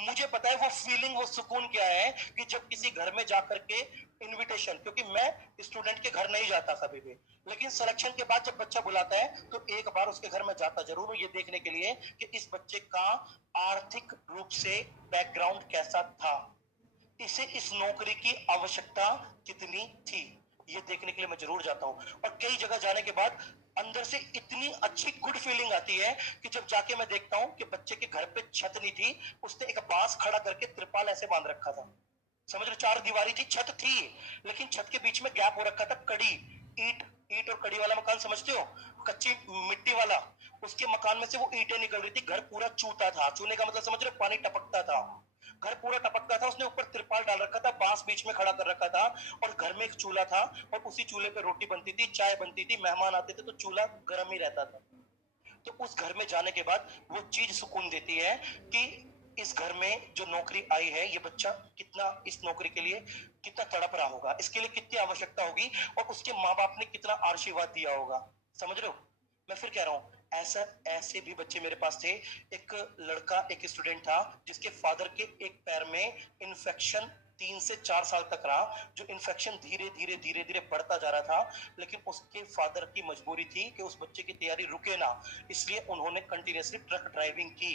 मुझे पता है वो फीलिंग, वो सुकून क्या है कि जब किसी घर में जाकर के इनविटेशन, क्योंकि मैं स्टूडेंट के घर नहीं जाता कभी भी, लेकिन सिलेक्शन के बाद जब बच्चा बुलाता है तो एक बार उसके घर में जाता जरूर हूं, ये देखने के लिए कि इस बच्चे का आर्थिक रूप से बैकग्राउंड कैसा था, इसे इस नौकरी की आवश्यकता कितनी थी, ये देखने के लिए मैं जरूर जाता हूं। और कई जगह जाने के बाद अंदर से इतनी अच्छी गुड फीलिंग आती है कि जब जाके मैं देखता हूं कि बच्चे के घर पे छत नहीं थी, उसने एक बांस खड़ा करके त्रिपाल ऐसे बांध रखा था, समझ रहे, चार दीवारी थी, छत थी, लेकिन छत के बीच में गैप हो रखा था, कड़ी, ईट, ईट और कड़ी वाला मकान समझते हो, कच्ची मिट्टी वाला, उसके मकान में से वो ईंटें निकल रही थी, घर पूरा चूता था, चूने का मतलब समझ रहे, पानी टपकता था, घर पूरा टपकता था, उसने ऊपर तिरपाल डाल रखा था, बांस बीच में खड़ा कर रखा था, और घर में एक चूल्हा था, और उसी चूल्हे पे रोटी बनती थी, चाय बनती थी, मेहमान आते थे तो चूल्हा गर्म ही रहता था। तो उस घर में जाने के बाद वो चीज सुकून देती है कि इस घर में जो नौकरी आई है, ये बच्चा कितना इस नौकरी के लिए कितना तड़प रहा होगा, इसके लिए कितनी आवश्यकता होगी, और उसके माँ बाप ने कितना आशीर्वाद दिया होगा, समझ रहे हो। मैं फिर कह रहा हूँ, ऐसा ऐसे भी बच्चे मेरे पास थे। एक लड़का, एक स्टूडेंट था जिसके फादर के एक पैर में इन्फेक्शन 3 से 4 साल तक रहा, जो इन्फेक्शन धीरे धीरे धीरे धीरे बढ़ता जा रहा था, लेकिन उसके फादर की मजबूरी थी कि उस बच्चे की तैयारी रुके ना, इसलिए उन्होंने कंटिन्यूसली ट्रक ड्राइविंग की।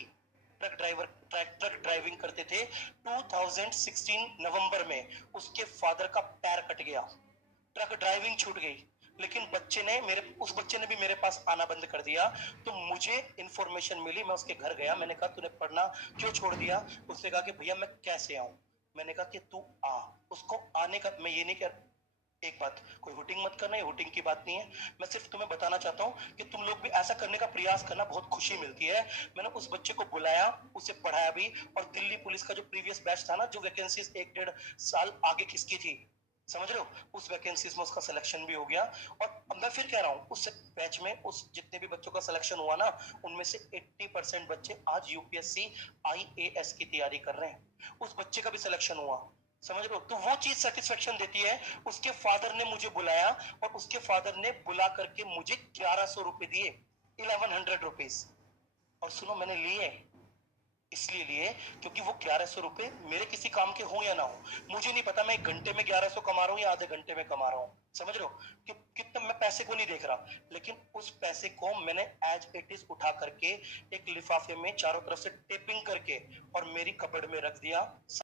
ट्रक ड्राइविंग करते थे। 2016 नवंबर में उसके फादर का पैर कट गया, ट्रक ड्राइविंग छूट गई, लेकिन उस बच्चे ने भी मेरे पास आना बंद कर दिया। तो मुझे इंफॉर्मेशन मिली, मैं उसके घर गया, मैंने कहा तूने पढ़ना क्यों छोड़ दिया, उसने कहा कि भैया मैं कैसे आऊं, मैंने कहा कि तू आ, उसको आने का, मैं ये नहीं कर, एक बात, कोई हुटिंग मत करना, ये हुटिंग की बात नहीं है, मैं सिर्फ तुम्हें बताना चाहता हूँ कि तुम लोग भी ऐसा करने का प्रयास करना, बहुत खुशी मिलती है। मैंने उस बच्चे को बुलाया, उसे पढ़ाया भी, और दिल्ली पुलिस का जो प्रीवियस बैच था ना, जो वैकेंसीज 1-1.5 साल आगे खिसकी थी, समझ रहे हो, उस वैकेंसीज में उसका सिलेक्शन भी हो गया। और अब मैं फिर कह रहा हूँ, उस बैच में उस जितने भी बच्चों का सिलेक्शन हुआ ना, उनमें से 80% बच्चे आज यूपीएससी आईएएस की तैयारी कर रहे हैं, उस बच्चे का भी सिलेक्शन हुआ, समझ रहे हो। तो वो चीज सेटिस्फेक्शन देती है। उसके फादर ने मुझे बुलाया, और उसके फादर ने बुला करके मुझे 1100 रुपए दिए, 1100 रुपीज, और सुनो मैंने लिए, इसलिए लिए क्योंकि वो 1100 रुपए मेरे किसी काम के हों या ना हो, मुझे नहीं पता मैं 1 घंटे में 1100 कमा रहा हूँ या आधे घंटे में कमा रहा हूँ, समझ रहे हो कि कितना, मैं पैसे को नहीं देख रहा, लेकिन उस पैसे को मैंने एज इट इज उठा करके एक लिफाफे में चारों तरफ से टेपिंग करके और मेरी कबर्ड में रख दिया।